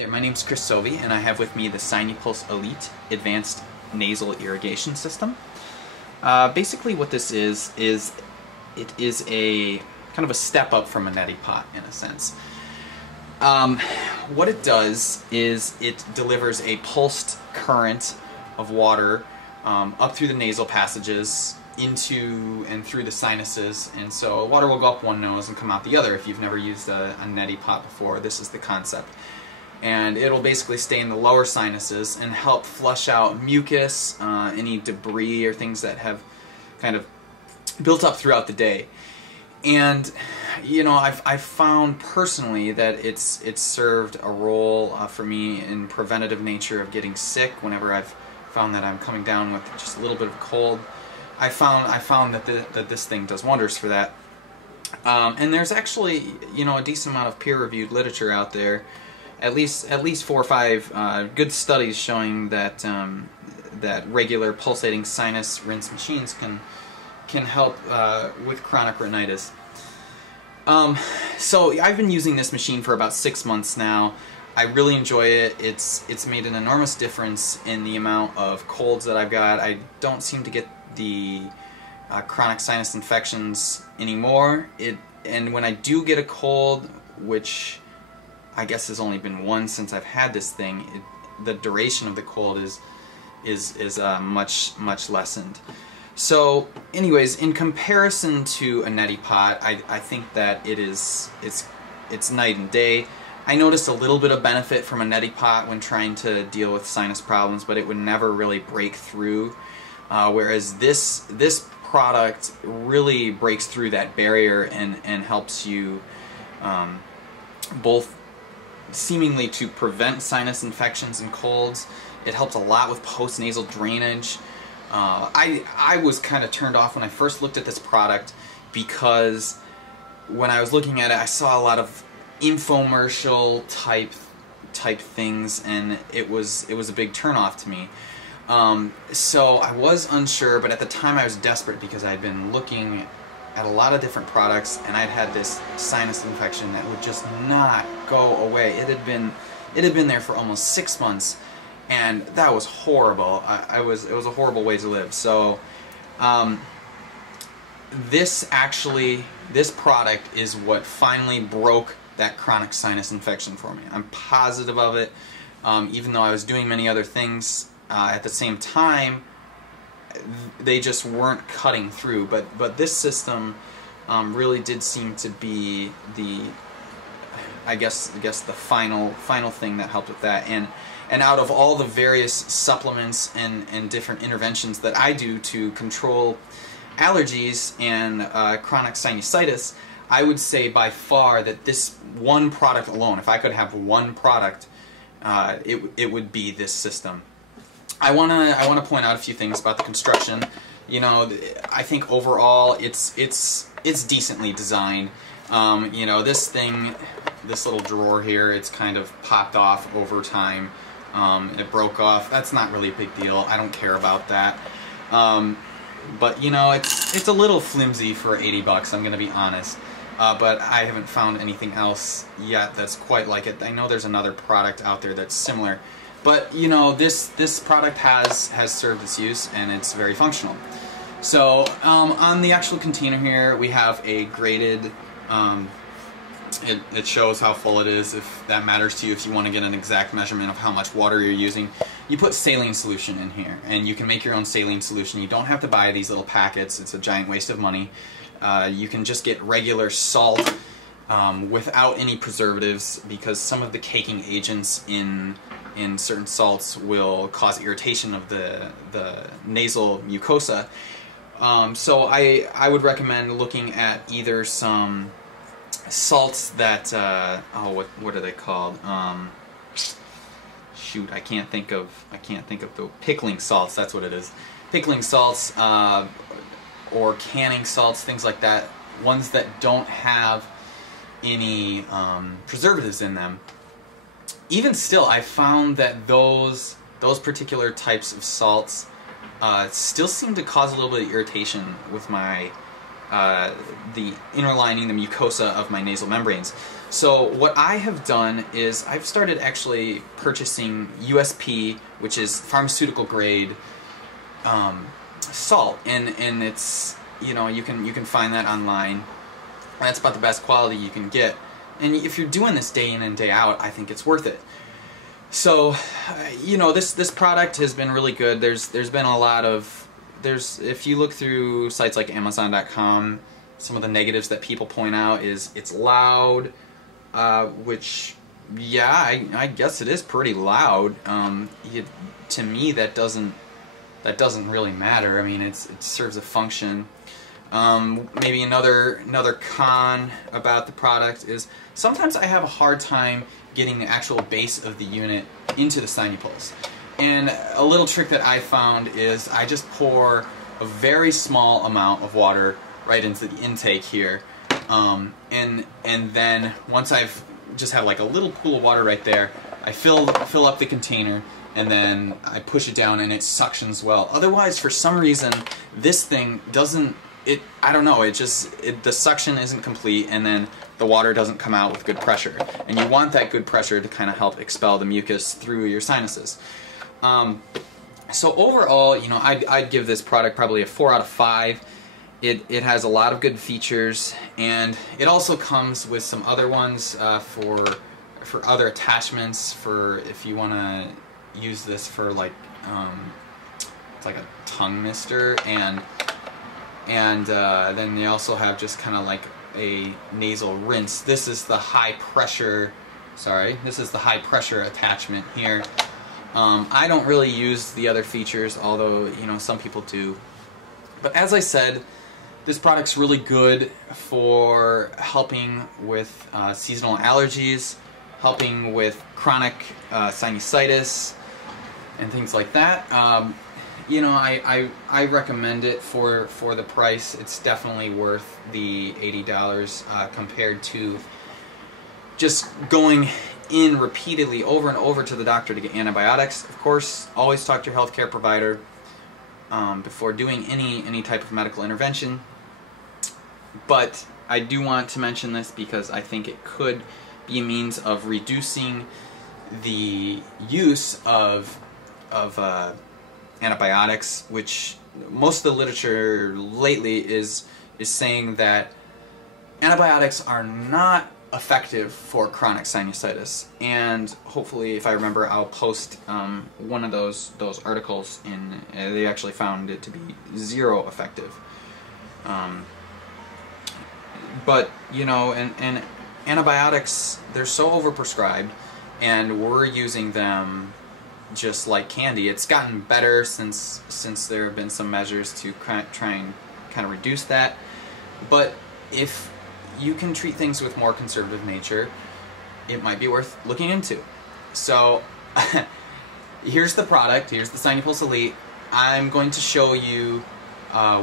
Hey there, my name is Chris Sovey, and I have with me the Sinupulse Elite Advanced Nasal Irrigation System. Basically what this is it is a kind of a step up from a neti pot in a sense. What it does is it delivers a pulsed current of water up through the nasal passages into and through the sinuses, and so water will go up one nose and come out the other. If you've never used a neti pot before, this is the concept. And it'll basically stay in the lower sinuses and help flush out mucus, any debris or things that have kind of built up throughout the day. And you know, I've found personally that it's served a role for me in preventative nature of getting sick. Whenever I've found that I'm coming down with just a little bit of cold, I found that this thing does wonders for that. And there's actually, you know, a decent amount of peer-reviewed literature out there. At least 4 or 5 good studies showing that that regular pulsating sinus rinse machines can help with chronic rhinitis. So I've been using this machine for about 6 months now. I really enjoy it. It's made an enormous difference in the amount of colds that I've got. I don't seem to get the chronic sinus infections anymore. And when I do get a cold, which I guess has only been one since I've had this thing, the duration of the cold is much lessened. So anyways, in comparison to a neti pot, I think that it's night and day. I noticed a little bit of benefit from a neti pot when trying to deal with sinus problems, but it would never really break through. Whereas this product really breaks through that barrier and helps you both seemingly to prevent sinus infections and colds. It helps a lot with post-nasal drainage. I was kind of turned off when I first looked at this product because when I was looking at it, I saw a lot of infomercial type things, and it was a big turnoff to me. So I was unsure, but at the time I was desperate because I'd been looking at a lot of different products, and I'd had this sinus infection that would just not go away. It had been there for almost 6 months, and that was horrible. It was a horrible way to live. So this product is what finally broke that chronic sinus infection for me. I'm positive of it. Even though I was doing many other things at the same time, they just weren't cutting through. But this system really did seem to be I guess the final thing that helped with that. And out of all the various supplements and different interventions that I do to control allergies and chronic sinusitis, I would say by far that this one product alone, if I could have one product, it would be this system. I wanna point out a few things about the construction. You know, I think overall it's decently designed. You know, this little drawer here, it's kind of popped off over time. It broke off. That's not really a big deal. I don't care about that. But you know, it's a little flimsy for 80 bucks. I'm gonna be honest. But I haven't found anything else yet that's quite like it. I know there's another product out there that's similar. But you know, this product has served its use, and it's very functional. So on the actual container here, we have a graded. It shows how full it is, if that matters to you. If you want to get an exact measurement of how much water you're using, you put saline solution in here, and you can make your own saline solution. You don't have to buy these little packets. It's a giant waste of money. You can just get regular salt without any preservatives, because some of the caking agents in certain salts will cause irritation of the nasal mucosa. So I would recommend looking at either some salts that what are they called? Shoot, I can't think of the pickling salts. That's what it is. Pickling salts or canning salts, things like that. Ones that don't have any preservatives in them. Even still, I found that those particular types of salts still seem to cause a little bit of irritation with my the inner lining, the mucosa of my nasal membranes. So what I have done is I've started actually purchasing USP, which is pharmaceutical grade salt, and it's, you know, you can find that online. That's about the best quality you can get, and if you're doing this day in and day out, I think it's worth it. So, you know, this product has been really good. There's been a lot of, if you look through sites like Amazon.com, some of the negatives that people point out is it's loud, which, yeah, I guess it is pretty loud. To me, that doesn't really matter. I mean, it serves a function. Maybe another con about the product is sometimes I have a hard time getting the actual base of the unit into the Sinupulse. And a little trick that I found is I just pour a very small amount of water right into the intake here, and then once I've just have like a little pool of water right there, I fill up the container, and then I push it down and it suctions well. Otherwise, for some reason, this thing doesn't, I don't know, the suction isn't complete, and then the water doesn't come out with good pressure. And you want that good pressure to kind of help expel the mucus through your sinuses. So overall, you know, I'd give this product probably a 4 out of 5. It has a lot of good features, and it also comes with some other ones for other attachments, for if you want to use this for like it's like a tongue mister, and then they also have just kind of like a nasal rinse. This is the high pressure attachment here. I don't really use the other features, although, you know, some people do. But as I said, this product's really good for helping with seasonal allergies, helping with chronic sinusitis, and things like that. You know, I recommend it for the price. It's definitely worth the $80 compared to just going in repeatedly over and over to the doctor to get antibiotics. Of course, always talk to your healthcare provider before doing any type of medical intervention. But I do want to mention this because I think it could be a means of reducing the use of antibiotics, which most of the literature lately is saying that antibiotics are not effective for chronic sinusitis. And hopefully, if I remember, I'll post one of those articles in. They actually found it to be 0 effective. But, you know, and antibiotics, they're so overprescribed, and we're using them just like candy. It's gotten better since there have been some measures to try and kind of reduce that. But if you can treat things with more conservative nature, it might be worth looking into. So here's the product. Here's the Sinupulse Elite. I'm going to show you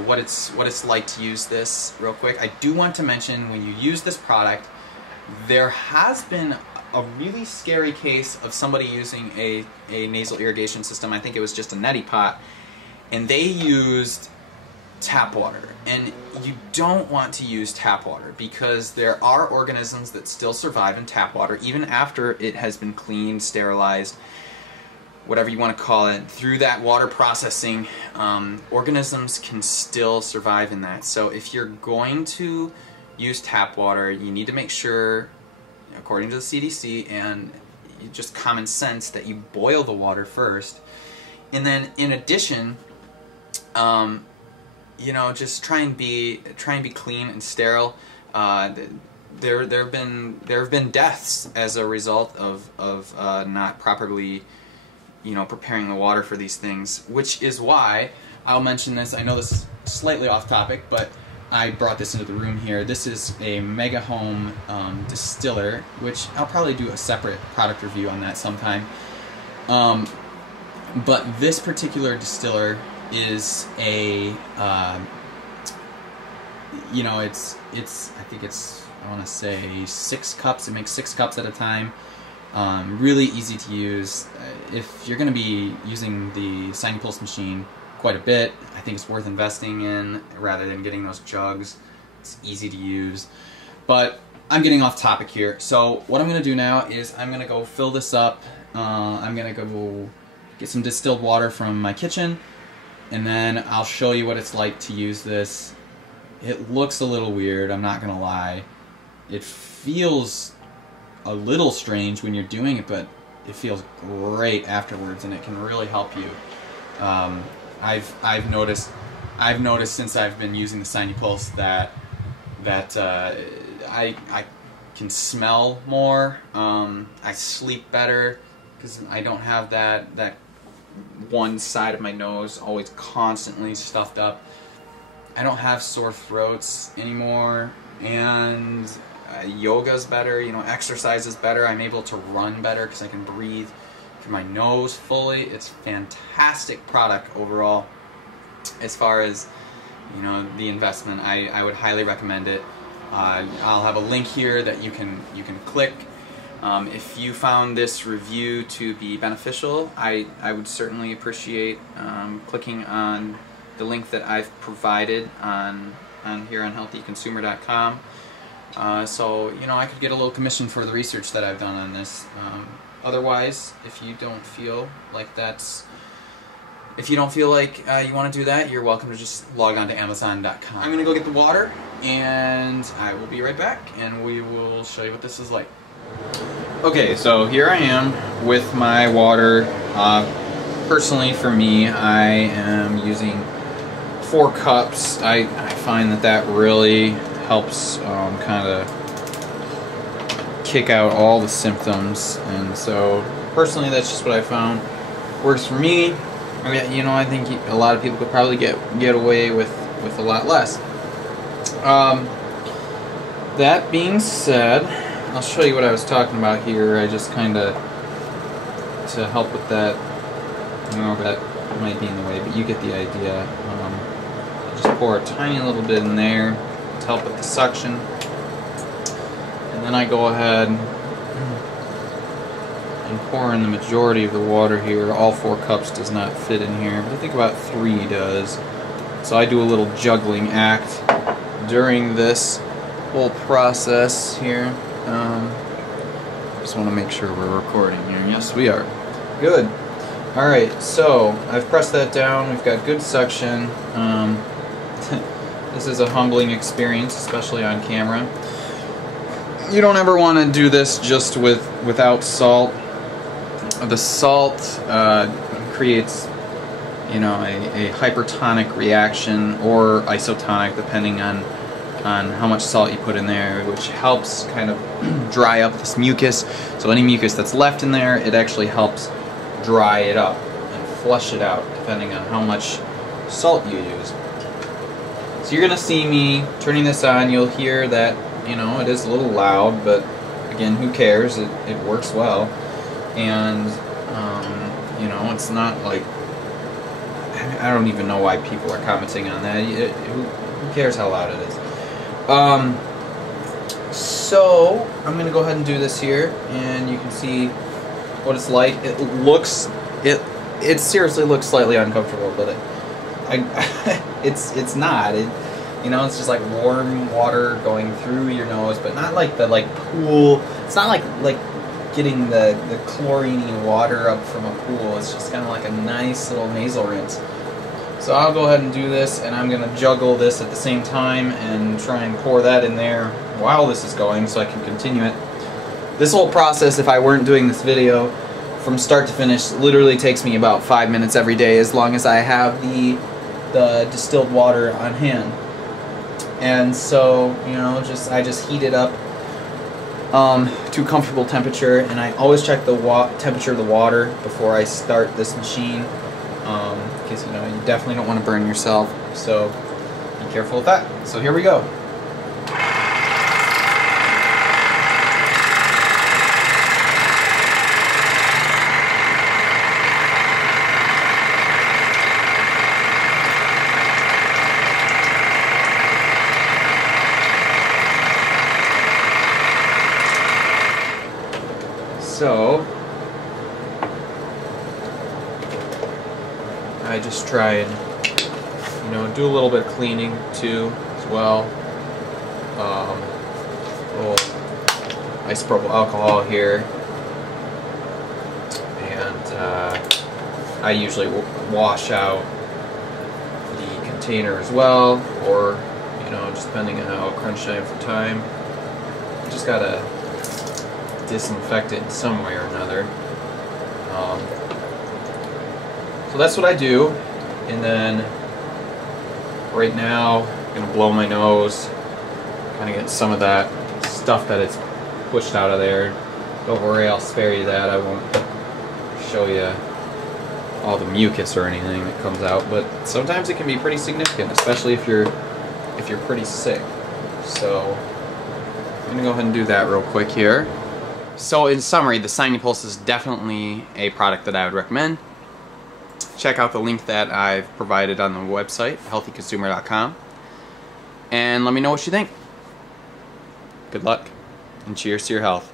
what it's like to use this real quick. I do want to mention, when you use this product, there has been a really scary case of somebody using a nasal irrigation system. I think it was just a neti pot, and they used tap water. And you don't want to use tap water because there are organisms that still survive in tap water even after it has been cleaned, sterilized, whatever you want to call it, through that water processing. Organisms can still survive in that. So if you're going to use tap water, you need to make sure, according to the CDC and just common sense, that you boil the water first. And then in addition, you know, just try and be clean and sterile. There have been deaths as a result of not properly, you know, preparing the water for these things, which is why I'll mention this. I know this is slightly off topic, but I brought this into the room here. This is a Mega Home Distiller, which I'll probably do a separate product review on that sometime. But this particular distiller is a, you know, I think it's, I want to say 6 cups. It makes 6 cups at a time. Really easy to use. If you're going to be using the Sinupulse machine quite a bit, I think it's worth investing in rather than getting those jugs. It's easy to use. But I'm getting off topic here. So what I'm going to do now is I'm going to go fill this up. I'm going to go get some distilled water from my kitchen, and then I'll show you what it's like to use this. It looks a little weird, I'm not going to lie. It feels a little strange when you're doing it, but it feels great afterwards, and it can really help you. I've noticed since I've been using the Sinupulse that I can smell more. I sleep better because I don't have that one side of my nose always constantly stuffed up. I don't have sore throats anymore, and yoga's better. You know, exercise is better. I'm able to run better because I can breathe through my nose fully. It's a fantastic product overall. As far as, you know, the investment, I would highly recommend it. I'll have a link here that you can click. If you found this review to be beneficial, I would certainly appreciate clicking on the link that I've provided on here on healthyconsumer.com. So, you know, I could get a little commission for the research that I've done on this. Otherwise, if you don't feel like you want to do that, you're welcome to just log on to Amazon.com. I'm going to go get the water, and I will be right back, and we will show you what this is like. Okay, so here I am with my water. Personally, for me, I am using 4 cups. I find that really helps kind of kick out all the symptoms, and so personally, that's just what I found works for me. I mean, you know, I think a lot of people could probably get away with a lot less. That being said, I'll show you what I was talking about here. I just kind of, to help with that, you know, that might be in the way, but you get the idea. I'll just pour a tiny little bit in there to help with the suction. And then I go ahead and pour in the majority of the water here. All 4 cups does not fit in here, but I think about 3 does. So I do a little juggling act during this whole process here. Just want to make sure we're recording here. Yes, we are. Good. Alright, so I've pressed that down. We've got good suction. This is a humbling experience, especially on camera. You don't ever want to do this just without salt. The salt creates, you know, a hypertonic reaction or isotonic, depending on how much salt you put in there, which helps kind of dry up this mucus. So any mucus that's left in there, it actually helps dry it up and flush it out, depending on how much salt you use. So you're gonna see me turning this on. You'll hear that, you know, it is a little loud, but again, who cares? It works well. And you know, it's not like, I don't even know why people are commenting on that. Who cares how loud it is? So I'm gonna go ahead and do this here, and you can see what it's like. It seriously looks slightly uncomfortable, but it's not. You know, it's just like warm water going through your nose, but not like the pool. It's not like getting the chlorine water up from a pool. It's just kind of like a nice little nasal rinse. So I'll go ahead and do this, and I'm going to juggle this at the same time and try and pour that in there while this is going so I can continue it. This whole process, if I weren't doing this video, from start to finish, literally takes me about 5 minutes every day, as long as I have the distilled water on hand. And so, you know, I just heat it up to a comfortable temperature, and I always check the temperature of the water before I start this machine, because, you know, you definitely don't want to burn yourself, so be careful with that. So here we go. So I just try and, you know, do a little bit of cleaning too as well. Little isopropyl alcohol here, and I usually wash out the container as well, or just depending on how crunched I am for time. You just gotta disinfect it in some way or another. So that's what I do, and then right now I'm gonna blow my nose, kind of get some of that stuff that it's pushed out of there. Don't worry, I'll spare you that. I won't show you all the mucus or anything that comes out, but sometimes it can be pretty significant, especially if you're pretty sick. So I'm gonna go ahead and do that real quick here. So in summary, the Sinupulse is definitely a product that I would recommend. Check out the link that I've provided on the website, healthyconsumer.com, and let me know what you think. Good luck, and cheers to your health.